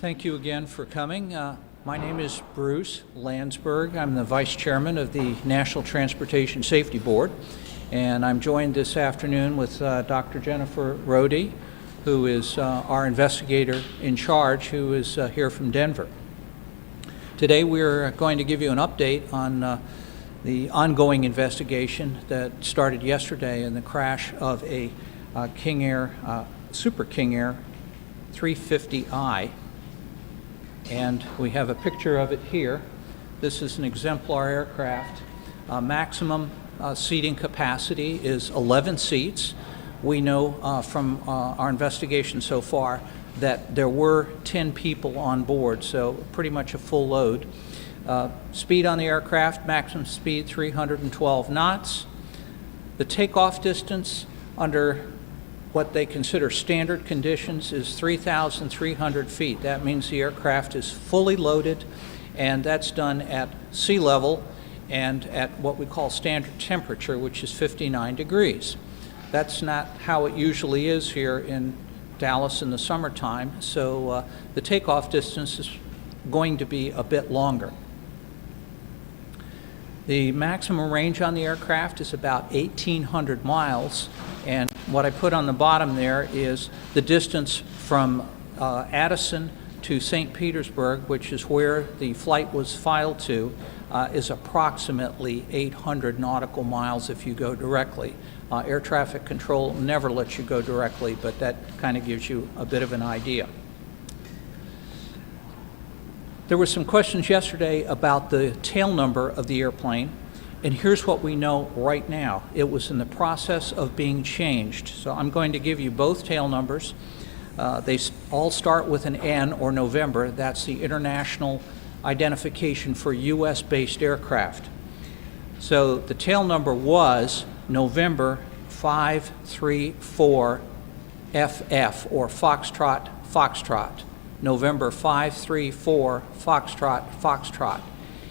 Thank you again for coming. My name is Bruce Landsberg. I'm the Vice Chairman of the National Transportation Safety Board, and I'm joined this afternoon with Dr. Jennifer Rohde, who is our investigator in charge, who is here from Denver. Today we're going to give you an update on the ongoing investigation that started yesterday in the crash of a King Air, Super King Air 350i. And we have a picture of it here. This is an exemplar aircraft. Maximum seating capacity is 11 seats. We know from our investigation so far that there were 10 people on board, so pretty much a full load. Speed on the aircraft, maximum speed 312 knots. The takeoff distance under what they consider standard conditions is 3,300 feet. That means the aircraft is fully loaded, and that's done at sea level and at what we call standard temperature, which is 59 degrees. That's not how it usually is here in Dallas in the summertime, so the takeoff distance is going to be a bit longer. The maximum range on the aircraft is about 1,800 miles, and what I put on the bottom there is the distance from Addison to St. Petersburg, which is where the flight was filed to, is approximately 800 nautical miles if you go directly. Air traffic control never lets you go directly, but that kind of gives you a bit of an idea. There were some questions yesterday about the tail number of the airplane, and here's what we know right now. It was in the process of being changed. So I'm going to give you both tail numbers. They all start with an N, or November. That's the international identification for US-based aircraft. So the tail number was November 534 FF, or Foxtrot, Foxtrot. November 534 Foxtrot, Foxtrot.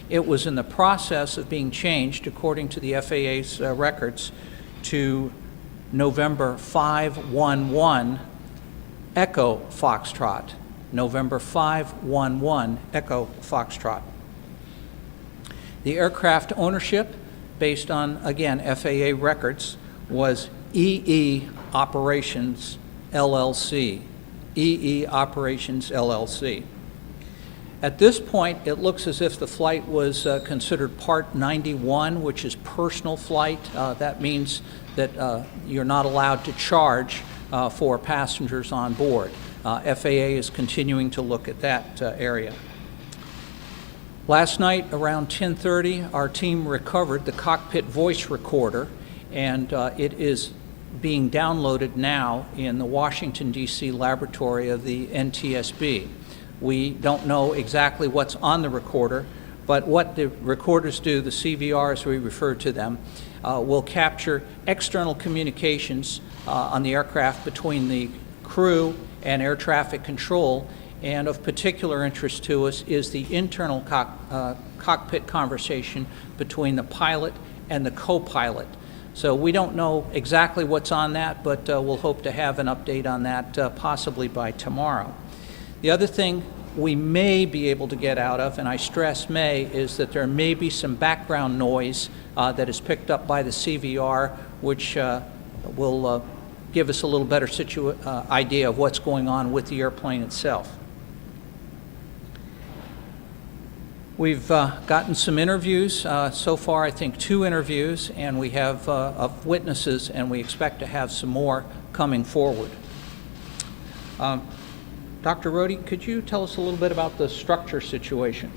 It was in the process of being changed, according to the FAA's records, to November 511 Echo Foxtrot. November 511 Echo Foxtrot. The aircraft ownership, based on, again, FAA records, was EE Operations LLC. EE Operations LLC. At this point, it looks as if the flight was considered Part 91, which is personal flight. That means that you're not allowed to charge for passengers on board. FAA is continuing to look at that area. Last night, around 10:30, our team recovered the cockpit voice recorder, and it is being downloaded now in the Washington, D.C. laboratory of the NTSB. We don't know exactly what's on the recorder, but what the recorders do, the CVR as we refer to them, will capture external communications on the aircraft between the crew and air traffic control, and of particular interest to us is the internal cockpit conversation between the pilot and the co-pilot. So we don't know exactly what's on that, but we'll hope to have an update on that possibly by tomorrow. The other thing we may be able to get out of, and I stress may, is that there may be some background noise that is picked up by the CVR, which will give us a little better idea of what's going on with the airplane itself. We've gotten some interviews so far, I think 2 interviews, and we have of witnesses, and we expect to have some more coming forward. Dr. Rohde, could you tell us a little bit about the structure situation?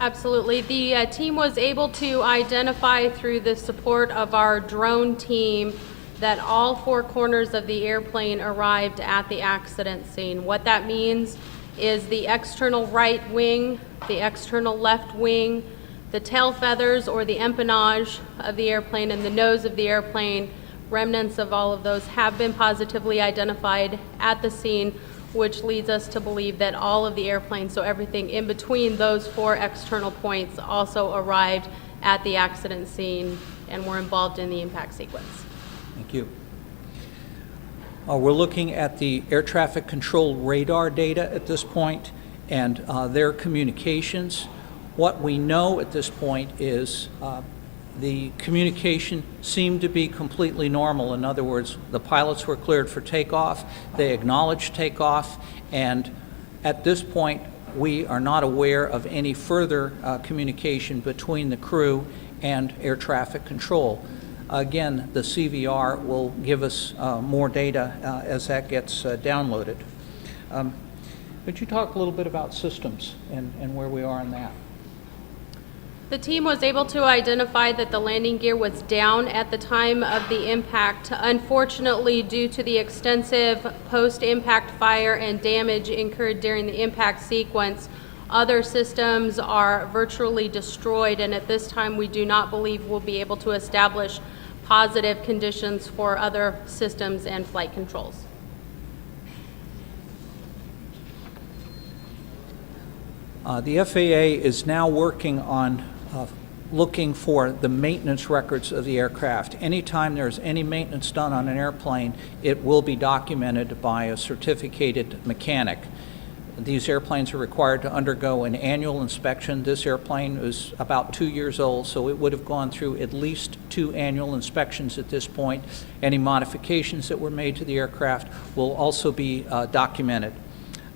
Absolutely. The team was able to identify through the support of our drone team that all 4 corners of the airplane arrived at the accident scene. What that means is the external right wing, the external left wing, the tail feathers or the empennage of the airplane, and the nose of the airplane. Remnants of all of those have been positively identified at the scene, which leads us to believe that all of the airplanes, so everything in between those 4 external points, also arrived at the accident scene and were involved in the impact sequence. Thank you. We're looking at the air traffic control radar data at this point and their communications. What we know at this point is the communication seemed to be completely normal. In other words, the pilots were cleared for takeoff, they acknowledged takeoff, and at this point, we are not aware of any further communication between the crew and air traffic control. Again, the CVR will give us more data as that gets downloaded. Could you talk a little bit about systems and where we are in that? The team was able to identify that the landing gear was down at the time of the impact. Unfortunately, due to the extensive post-impact fire and damage incurred during the impact sequence, other systems are virtually destroyed, and at this time we do not believe we'll be able to establish positive conditions for other systems and flight controls. The FAA is now working on looking for the maintenance records of the aircraft. Anytime there's any maintenance done on an airplane, it will be documented by a certificated mechanic. These airplanes are required to undergo an annual inspection. This airplane is about 2 years old, so it would have gone through at least 2 annual inspections at this point. Any modifications that were made to the aircraft will also be documented.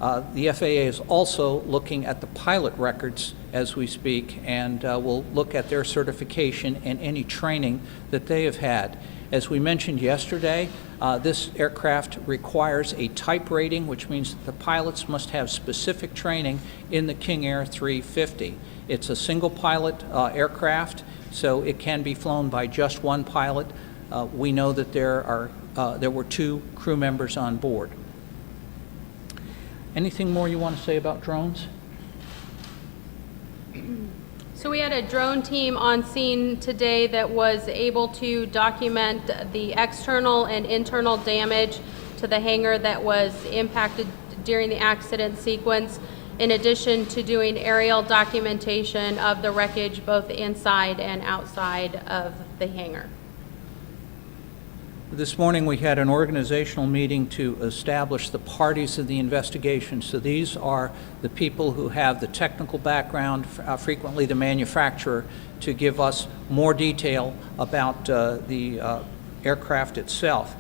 The FAA is also looking at the pilot records as we speak, and will look at their certification and any training that they have had. As we mentioned yesterday, this aircraft requires a type rating, which means that the pilots must have specific training in the King Air 350. It's a single pilot aircraft, so it can be flown by just one pilot. We know that there were 2 crew members on board. Anything more you want to say about drones? So we had a drone team on scene today that was able to document the external and internal damage to the hangar that was impacted during the accident sequence, in addition to doing aerial documentation of the wreckage both inside and outside of the hangar. This morning we had an organizational meeting to establish the parties of the investigation. So these are the people who have the technical background, frequently the manufacturer, to give us more detail about the aircraft itself.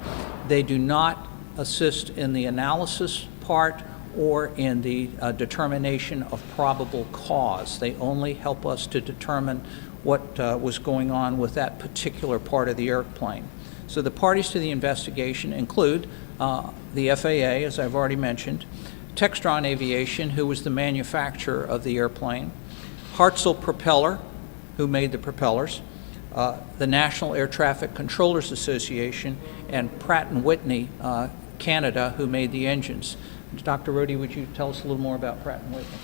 They do not assist in the analysis part or in the determination of probable cause. They only help us to determine what was going on with that particular part of the airplane. So the parties to the investigation include the FAA, as I've already mentioned, Textron Aviation, who was the manufacturer of the airplane, Hartzell Propeller, who made the propellers, the National Air Traffic Controllers Association, and Pratt & Whitney, Canada, who made the engines. Dr. Rohde, would you tell us a little more about Pratt & Whitney?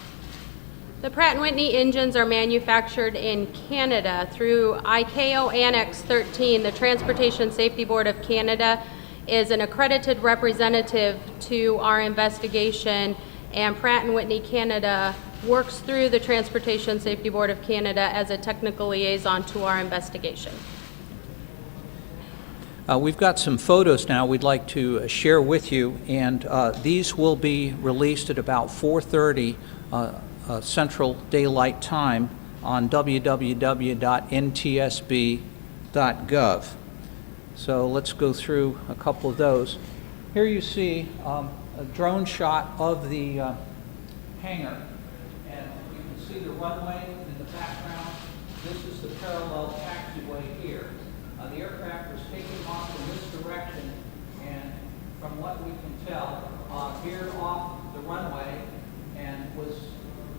The Pratt & Whitney engines are manufactured in Canada through ICAO Annex 13. The Transportation Safety Board of Canada is an accredited representative to our investigation, and Pratt & Whitney Canada works through the Transportation Safety Board of Canada as a technical liaison to our investigation. We've got some photos now we'd like to share with you, and these will be released at about 4:30 Central Daylight Time on www.ntsb.gov. So let's go through a couple of those. Here you see a drone shot of the hangar, and you can see the runway in the background. This is the parallel taxiway here. The aircraft was taking off in this direction, and from what we can tell, veered off the runway and was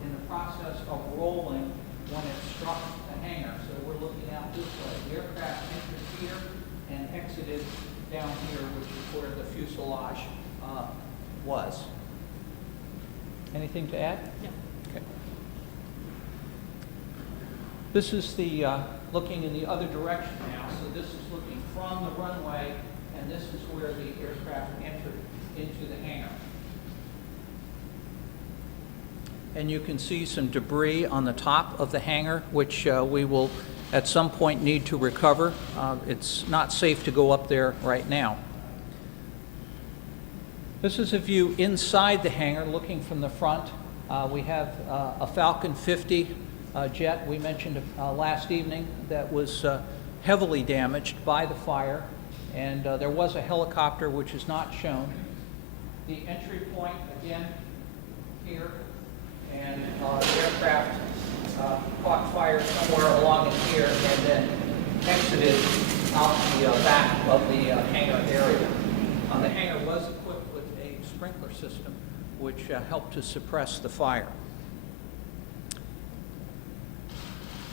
in the process of rolling when it struck the hangar. So we're looking out this way. The aircraft entered here and exited down here, which is where the fuselage was. Anything to add? No. Okay. This is the looking in the other direction now. So this is looking from the runway, and this is where the aircraft entered into the hangar. And you can see some debris on the top of the hangar, which we will at some point need to recover. It's not safe to go up there right now. This is a view inside the hangar, looking from the front. We have a Falcon 50 jet we mentioned last evening that was heavily damaged by the fire, and there was a helicopter which is not shown. The entry point, again, here, and the aircraft caught fire somewhere along in here and then exited out the back of the hangar area. The hangar was equipped with a sprinkler system which helped to suppress the fire.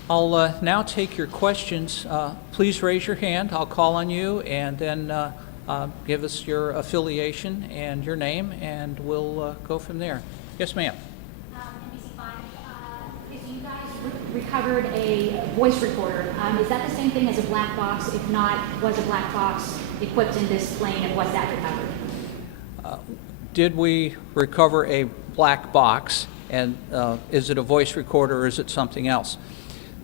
I'll now take your questions. Please raise your hand. I'll call on you, and then give us your affiliation and your name, and we'll go from there. Yes, ma'am. NBC5, if you guys recovered a voice recorder, is that the same thing as a black box? If not, was a black box equipped in this plane, and was that recovered? Did we recover a black box, and is it a voice recorder or is it something else?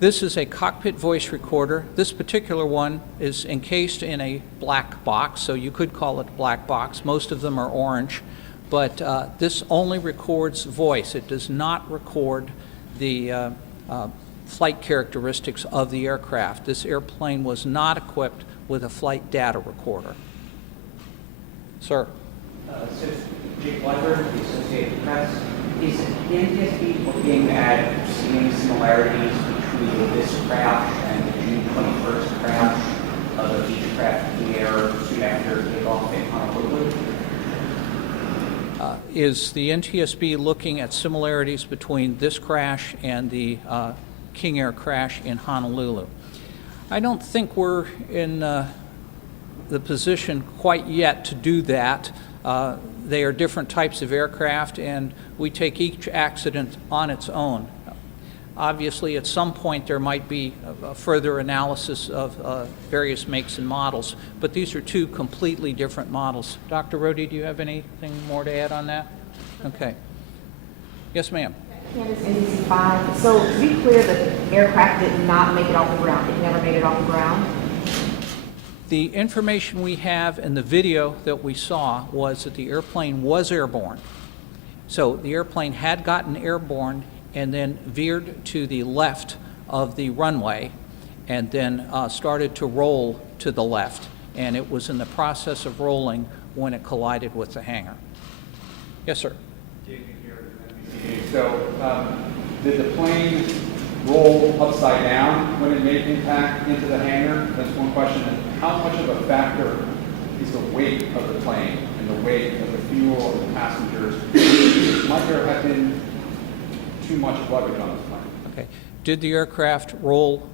This is a cockpit voice recorder. This particular one is encased in a black box, so you could call it a black box. Most of them are orange, but this only records voice. It does not record the flight characteristics of the aircraft. This airplane was not equipped with a flight data recorder. Sir. So, Jake Weber, the Associated Press. Is the NTSB looking at seeing similarities between this crash and the June 21st crash of the Beechcraft in the air soon after takeoff in Honolulu? Is the NTSB looking at similarities between this crash and the King Air crash in Honolulu? I don't think we're in the position quite yet to do that. They are different types of aircraft, and we take each accident on its own. Obviously, at some point there might be a further analysis of various makes and models, but these are two completely different models. Dr. Rohde, do you have anything more to add on that? Okay. Yes, ma'am. Candace, NBC5. So to be clear, the aircraft did not make it off the ground. It never made it off the ground? The information we have in the video that we saw was that the airplane was airborne. So the airplane had gotten airborne and then veered to the left of the runway and then started to roll to the left. And it was in the process of rolling when it collided with the hangar. Yes, sir. So did the plane roll upside down when it made impact into the hangar? That's one question. And how much of a factor is the weight of the plane and the weight of the fuel and the passengers? Might there have been too much luggage on this plane? Okay. Did the aircraft roll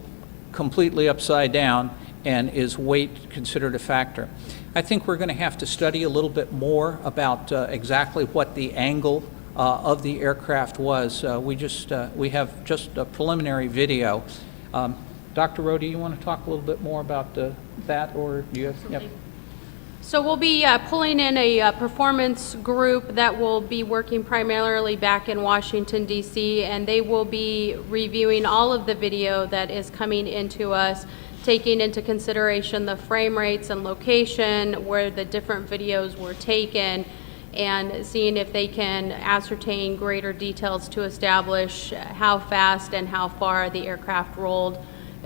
completely upside down, and is weight considered a factor? I think we're going to have to study a little bit more about exactly what the angle of the aircraft was. We have just a preliminary video. Dr. Rohde, you want to talk a little bit more about that, or do you have? Yep. So we'll be pulling in a performance group that will be working primarily back in Washington, D.C., and they will be reviewing all of the video that is coming into us, taking into consideration the frame rates and location where the different videos were taken, and seeing if they can ascertain greater details to establish how fast and how far the aircraft rolled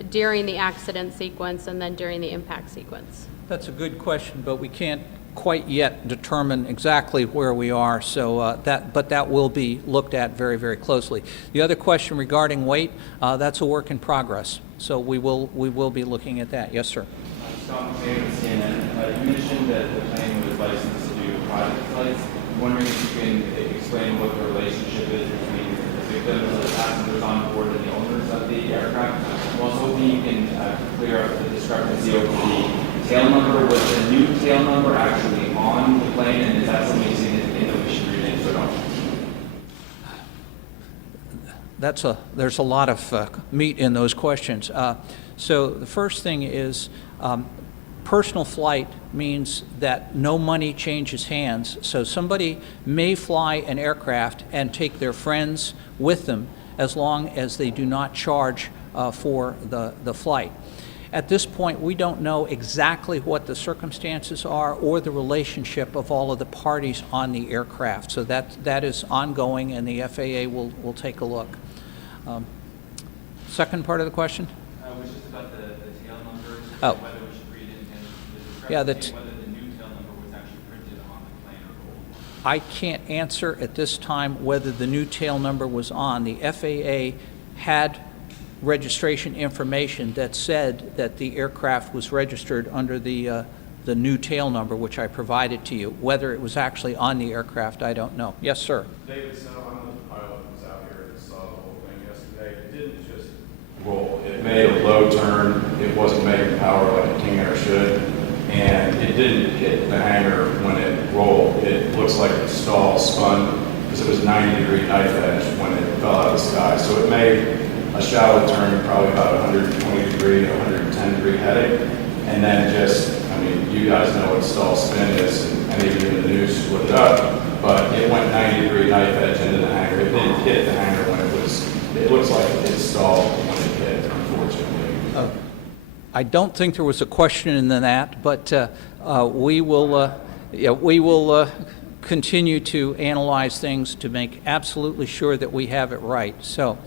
during the accident sequence and then during the impact sequence. That's a good question, but we can't quite yet determine exactly where we are. So that will be looked at very, very closely. The other question regarding weight, that's a work in progress. So we will be looking at that. Yes, sir. Sean McVay with CNN. You mentioned that the plane was licensed to do private flights. I'm wondering if you can explain what the relationship is between the victims, the passengers on board, and the owners of the aircraft. I'm also hoping you can clear up the discrepancy over the tail number. Was the new tail number actually on the plane, and is that something significant that we should read into at all? There's a lot of meat in those questions. So the first thing is personal flight means that no money changes hands. So somebody may fly an aircraft and take their friends with them as long as they do not charge for the flight. At this point, we don't know exactly what the circumstances are or the relationship of all of the parties on the aircraft. So that is ongoing, and the FAA will take a look. Second part of the question? Was just about the tail numbers, Oh. whether we should read it in the Yeah, discrepancy, whether the new tail number was actually printed on the plane or gold. I can't answer at this time whether the new tail number was on. The FAA had registration information that said that the aircraft was registered under the new tail number, which I provided to you. Whether it was actually on the aircraft, I don't know. Yes, sir. David, so I'm the pilot who was out here and saw the whole thing yesterday. It didn't just roll. It made a low turn. It wasn't making power like a King Air should. And it didn't hit the hangar when it rolled. It looks like the stall spun because it was 90-degree knife edge when it fell out of the sky. So it made a shallow turn, probably about 120-degree, 110-degree heading. And then just, I mean, you guys know what stall spin is, and any of you in the news split it up. But it went 90-degree knife edge into the hangar. It didn't hit the hangar when it looks like it stalled when it hit, unfortunately. I don't think there was a question in that, but we will continue to analyze things to make absolutely sure that we have it right. So,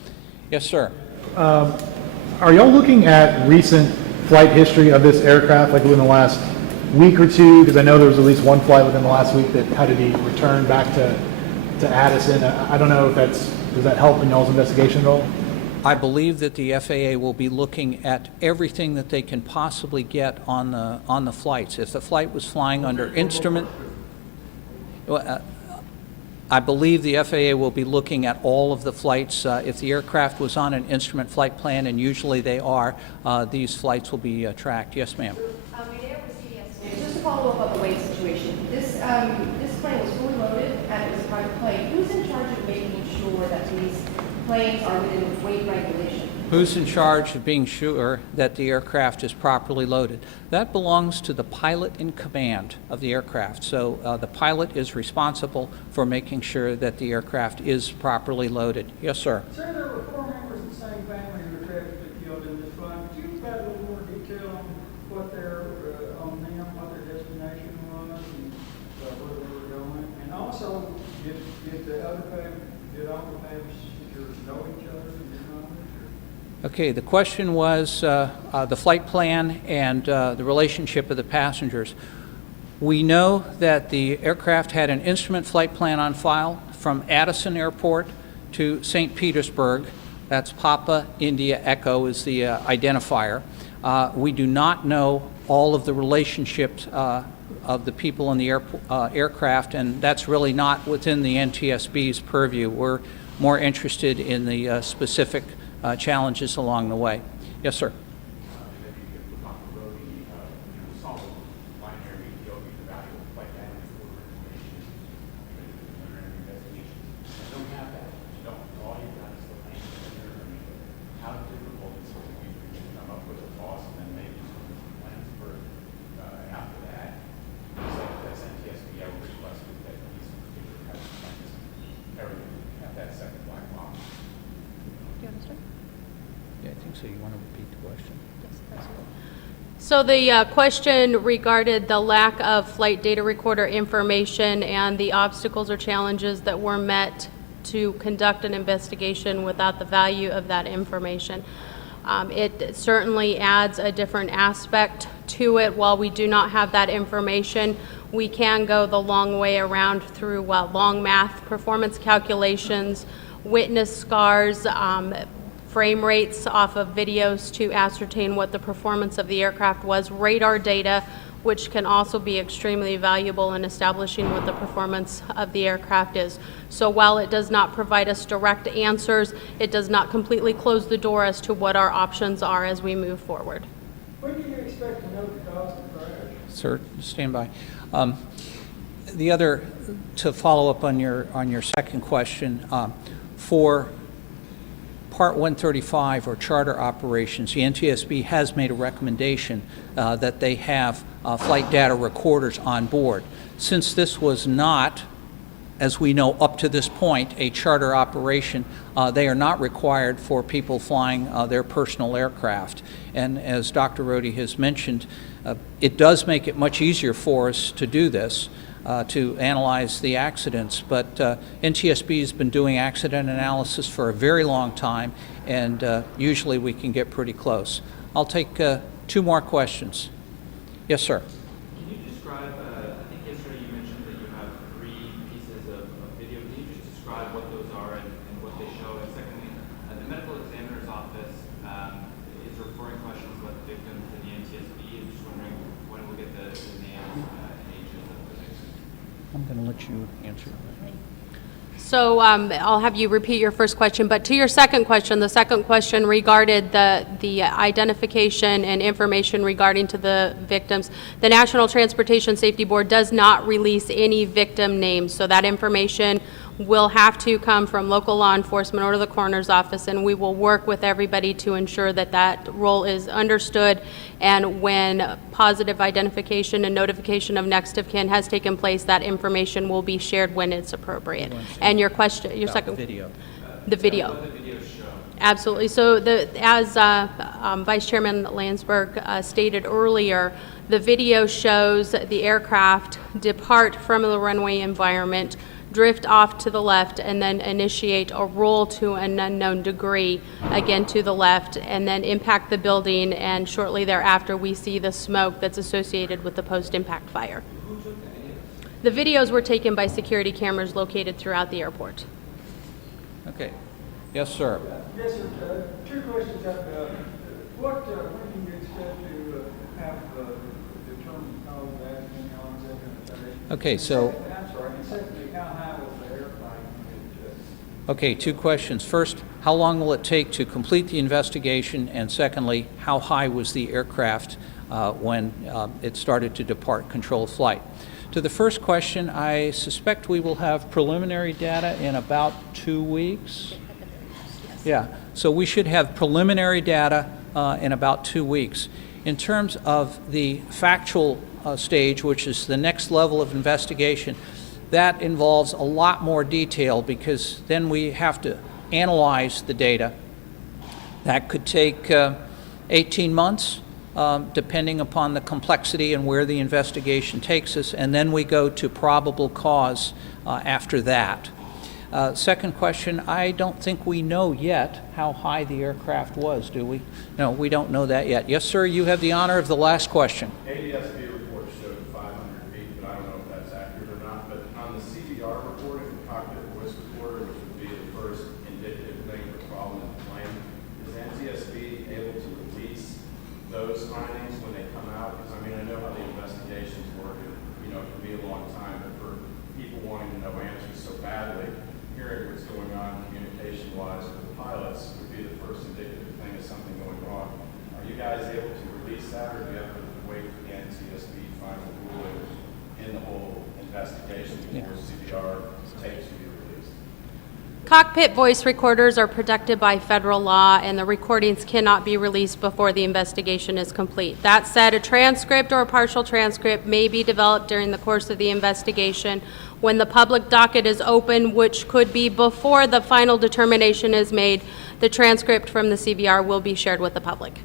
yes, sir. Are y'all looking at recent flight history of this aircraft, like within the last week or two? Because I know there was at least one flight within the last week that had to be returned back to Addison. I don't know if does that help in y'all's investigation at all? I believe that the FAA will be looking at everything that they can possibly get on the flights. If the flight was flying under instrument, I believe the FAA will be looking at all of the flights. If the aircraft was on an instrument flight plan, and usually they are, these flights will be tracked. Yes, ma'am. Just to follow up on the weight situation, this plane was fully loaded and it was a private plane. Who's in charge of making sure that these planes are within weight regulation? Who's in charge of being sure that the aircraft is properly loaded? That belongs to the pilot in command of the aircraft. So the pilot is responsible for making sure that the aircraft is properly loaded. Yes, sir. Sir, there were 4 members of the same family who were tragically killed in this flight. Could you provide a little more detail on what what their destination was, and where they were going? And also, did all the passengers know each other and did not? Okay, the question was the flight plan and the relationship of the passengers. We know that the aircraft had an instrument flight plan on file from Addison Airport to St. Petersburg. That's Papa India Echo is the identifier. We do not know all of the relationships of the people in the aircraft, and that's really not within the NTSB's purview. We're more interested in the specific challenges along the way. Yes, sir. Yeah, I think so. You want to repeat the question? So the question regarded the lack of flight data recorder information and the obstacles or challenges that were met to conduct an investigation without the value of that information. It certainly adds a different aspect to it. While we do not have that information, we can go the long way around through long math performance calculations, witness scars, frame rates off of videos to ascertain what the performance of the aircraft was, radar data, which can also be extremely valuable in establishing what the performance of the aircraft is. So while it does not provide us direct answers, it does not completely close the door as to what our options are as we move forward. When do you expect to know the cause of the crash? Sir, stand by. The other, to follow up on your second question, for Part 135 or charter operations, the NTSB has made a recommendation that they have flight data recorders on board. Since this was not as we know, up to this point, a charter operation. They are not required for people flying their personal aircraft. And as Dr. Rohde has mentioned, it does make it much easier for us to do this, to analyze the accidents. But NTSB has been doing accident analysis for a very long time, and usually we can get pretty close. I'll take 2 more questions. Yes, sir. Can you describe, I think yesterday you mentioned that you have 3 pieces of video. Can you just describe what those are and what they show? And secondly, the medical examiner's office is referring questions about the victims to the NTSB. I'm just wondering when we'll get the names and ages of the victims. I'm going to let you answer that. So I'll have you repeat your first question, but to your second question, the second question regarded the identification and information regarding to the victims. The National Transportation Safety Board does not release any victim names, so that information will have to come from local law enforcement or to the coroner's office, and we will work with everybody to ensure that that role is understood, and when positive identification and notification of next of kin has taken place, that information will be shared when it's appropriate. And your question, your second, Video. the video. What the videos show. Absolutely. So as Vice Chairman Landsberg stated earlier, the video shows the aircraft depart from the runway environment, drift off to the left, and then initiate a roll to an unknown degree, again to the left, and then impact the building, and shortly thereafter we see the smoke that's associated with the post-impact fire. The videos were taken by security cameras located throughout the airport. Okay. Yes, sir. Yes, sir. 2 questions. When do you expect to have determined cause of accident, how long is that going to take? Okay, so, I'm sorry, and secondly, how high was the airplane when it okay, 2 questions. First, how long will it take to complete the investigation? And secondly, how high was the aircraft when it started to depart controlled flight? To the first question, I suspect we will have preliminary data in about 2 weeks. Yeah, so we should have preliminary data in about 2 weeks. In terms of the factual stage, which is the next level of investigation, that involves a lot more detail because then we have to analyze the data. That could take 18 months, depending upon the complexity and where the investigation takes us, and then we go to probable cause after that. Second question, I don't think we know yet how high the aircraft was, do we? No, we don't know that yet. Yes, sir, you have the honor of the last question. NTSB report showed 500 feet, but I don't know if that's accurate or not. But on the CVR report, the cockpit voice recorder, which would be the first indicative thing of the problem in the plane, is NTSB able to release those findings when they come out? Because I mean, I know how the investigations work, and it can be a long time, but for people wanting to know answers so badly, hearing what's going on communication-wise with the pilots would be the first indicative thing of something going wrong. Are you guys able to release that, or do you have to wait for the NTSB final ruling in the whole investigation before CVR tapes will be released? Cockpit voice recorders are protected by federal law, and the recordings cannot be released before the investigation is complete. That said, a transcript or a partial transcript may be developed during the course of the investigation when the public docket is open, which could be before the final determination is made. The transcript from the CVR will be shared with the public.